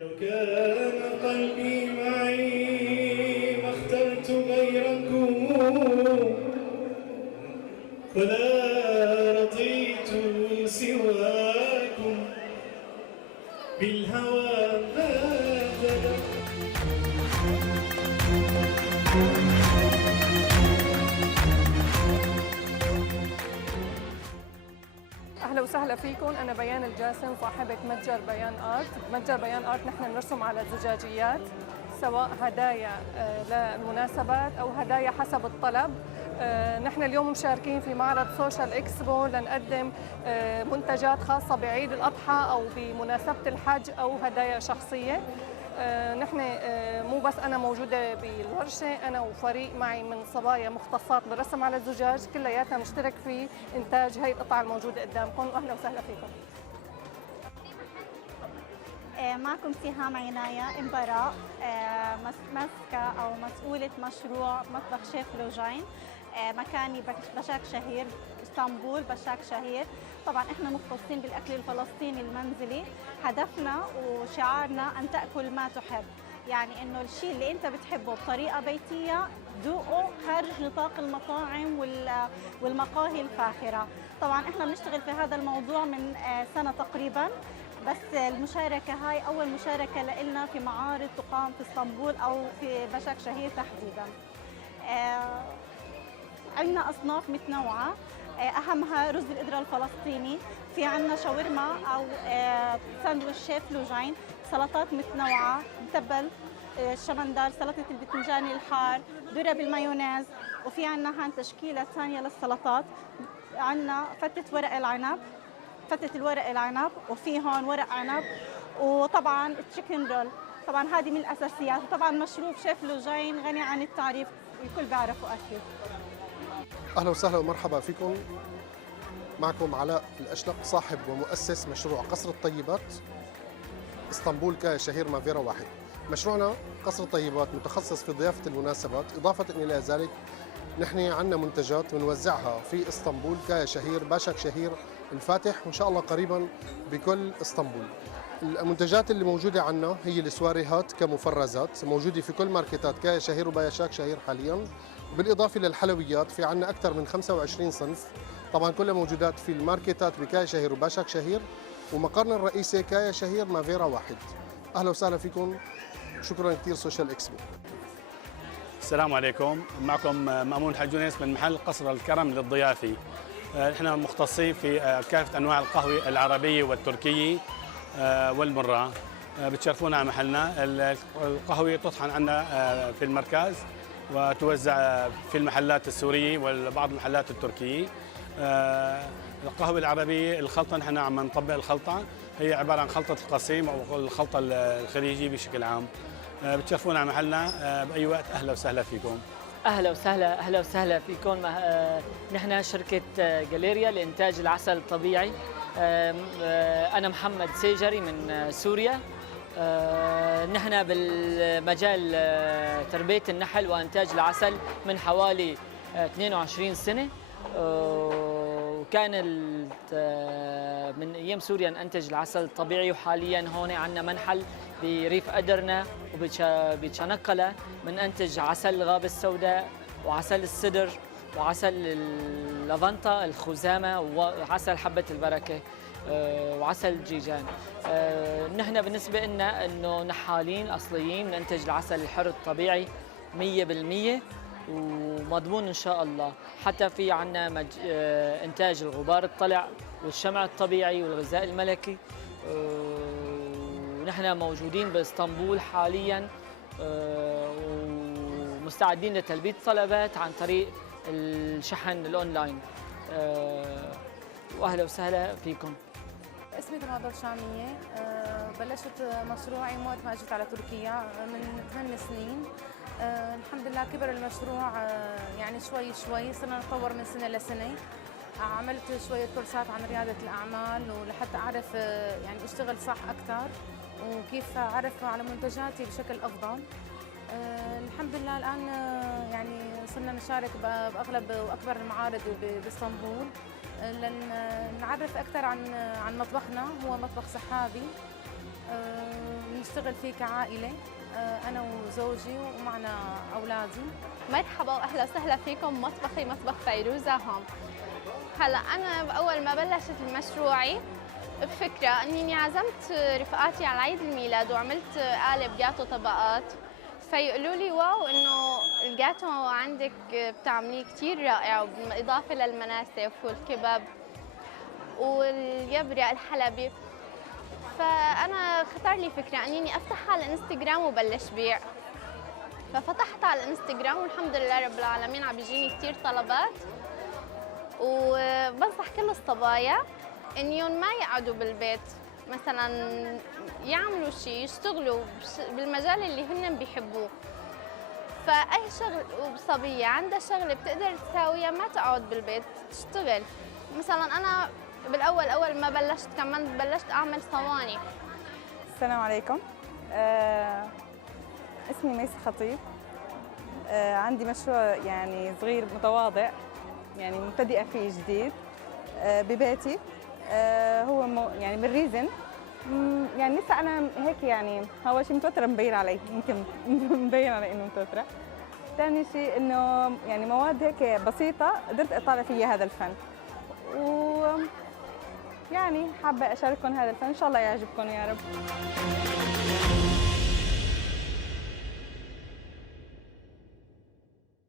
لو كان قلبي معي ما اخترت غيركم ولا رضيت سواكم بالهوى بادلا. أهلا وسهلا فيكم. أنا بيان الجاسم صاحبة متجر بيان آرت. متجر بيان آرت نحن بنرسم على الزجاجيات سواء هدايا للمناسبات أو هدايا حسب الطلب. نحن اليوم مشاركين في معرض سوشيال إكسبو لنقدم منتجات خاصة بعيد الأضحى أو بمناسبة الحج أو هدايا شخصية. نحن مو بس أنا موجودة بالورشة، أنا وفريق معي من صبايا مختصات بالرسم على الزجاج كلياتنا نشترك في إنتاج هي القطعة الموجودة قدامكم. أهلا وسهلا فيكم. معكم سهام عناية إمبراء، ماسكة أو مسؤولة مشروع مطبخ شيف لوجين. مكاني بشاك شهير اسطنبول، بشاك شهير. طبعا احنا مختصين بالاكل الفلسطيني المنزلي. هدفنا وشعارنا ان تاكل ما تحب، يعني انه الشيء اللي انت بتحبه بطريقه بيتيه ذوقه خارج نطاق المطاعم والمقاهي الفاخره. طبعا احنا بنشتغل في هذا الموضوع من سنه تقريبا، بس المشاركه هاي اول مشاركه لنا في معارض تقام في اسطنبول او في بشاك شهير تحديدا. عندنا أصناف متنوعة، أهمها رز القدرة الفلسطيني، في عندنا شاورما أو ساندويتش شيف لوجين، سلطات متنوعة، متبل الشمندر، سلطة البتنجان الحار، ذرة بالمايونيز، وفي عندنا هان تشكيلة ثانية للسلطات. عندنا فتة ورق العنب، فتة الورق العنب، وفي هون ورق عنب، وطبعا التشيكن رول. طبعا هذه من الأساسيات، وطبعا مشروب شيف لوجين غني عن التعريف، الكل بيعرفه أكيد. أهلا وسهلا ومرحبا فيكم. معكم علاء الأشلق، صاحب ومؤسس مشروع قصر الطيبات اسطنبول كشهير مافيرا واحد. مشروعنا قصر الطيبات متخصص في ضيافة المناسبات، إضافة إلى ذلك نحن عندنا منتجات بنوزعها في اسطنبول كشهير باشاك شهير الفاتح، وإن شاء الله قريبا بكل اسطنبول. المنتجات اللي موجودة عندنا هي السواريهات كمفرزات، موجودة في كل ماركتات كشهير وباشاك شهير حاليا. بالإضافة للحلويات في عندنا أكثر من 25 صنف، طبعا كلها موجودات في الماركتات بكايا شهير وباشاك شهير، ومقرنا الرئيسي كايا شهير مافيرا واحد. أهلا وسهلا فيكم، شكرا كثير سوشيال إكسبو. السلام عليكم، معكم مأمون حج يونس من محل قصر الكرم للضيافي. نحن مختصين في كافة أنواع القهوة العربية والتركية والمرة. بتشرفونا على محلنا. القهوة تطحن عندنا في المركز وتوزع في المحلات السورية وبعض المحلات التركية. القهوة العربية الخلطة نحن عم نطبق الخلطة، هي عبارة عن خلطة القصيم أو الخلطة الخليجي بشكل عام. بتشرفونا على محلنا بأي وقت. أهلا وسهلا فيكم. اهلا وسهلا، اهلا وسهلا فيكم. نحن شركه جاليريا لانتاج العسل الطبيعي. انا محمد سيجري من سوريا. نحن بالمجال تربيه النحل وانتاج العسل من حوالي 22 سنه، وكان من ايام سوريا ننتج العسل الطبيعي، وحاليا هون عندنا منحل بريف أدرنا وبتشنقلة بننتج عسل الغابة السوداء وعسل السدر وعسل اللافنتا الخزامة وعسل حبة البركة وعسل الجيجان. نحن بالنسبة لنا إنه نحالين أصليين ننتج العسل الحر الطبيعي 100% ومضمون إن شاء الله. حتى في عنا إنتاج الغبار الطلع والشمع الطبيعي والغذاء الملكي. ونحن موجودين باسطنبول حاليا ومستعدين لتلبية طلبات عن طريق الشحن الأونلاين. وأهلا وسهلا فيكم. اسمي تناضل شامية. بلشت مشروعي وقت ما اجيت على تركيا من 8 سنين. الحمد لله كبر المشروع، يعني شوي شوي صرنا نتطور من سنة لسنة. عملت شوية كورسات عن ريادة الأعمال ولحتى أعرف يعني أشتغل صح أكثر وكيف أعرف على منتجاتي بشكل أفضل. الحمد لله الآن يعني صرنا نشارك بأغلب وأكبر المعارض باسطنبول لنعرف أكثر عن مطبخنا، هو مطبخ سحابي. بنشتغل فيه كعائلة، أنا وزوجي ومعنا أولادي. مرحبا واهلا وسهلا فيكم. مطبخي مطبخ فيروزة هوم. هلا انا اول ما بلشت مشروعي بفكره اني عزمت رفقاتي على عيد الميلاد وعملت قالب جاتو طبقات، فيقولوا لي واو انه الجاتو عندك بتعمليه كثير رائع، بالاضافه للمناسف والكباب واليبرق الحلبي. فانا خطر لي فكره اني افتح على الانستغرام وبلش بيع. ففتحت على الانستغرام والحمد لله رب العالمين عم بيجيني كثير طلبات، وبنصح كل الصبايا انهم ما يقعدوا بالبيت، مثلا يعملوا شيء، يشتغلوا بالمجال اللي هن بيحبوه. فاي شغل صبيه عندها شغله بتقدر تساويها، ما تقعد بالبيت تشتغل. مثلا انا بالاول اول ما بلشت كمان بلشت اعمل صواني. السلام عليكم. اسمي ميس خطيب. عندي مشروع يعني صغير متواضع، يعني مبتدئة فيه جديد ببيتي. هو يعني من ريزن. يعني لسه أنا هيك يعني أول شيء متوترة، مبين علي، يمكن مبين علي إنه متوترة. ثاني شيء إنه يعني مواد هيك بسيطة قدرت أطالع فيها هذا الفن، و يعني حابة أشارككم هذا الفن، إن شاء الله يعجبكم يا رب.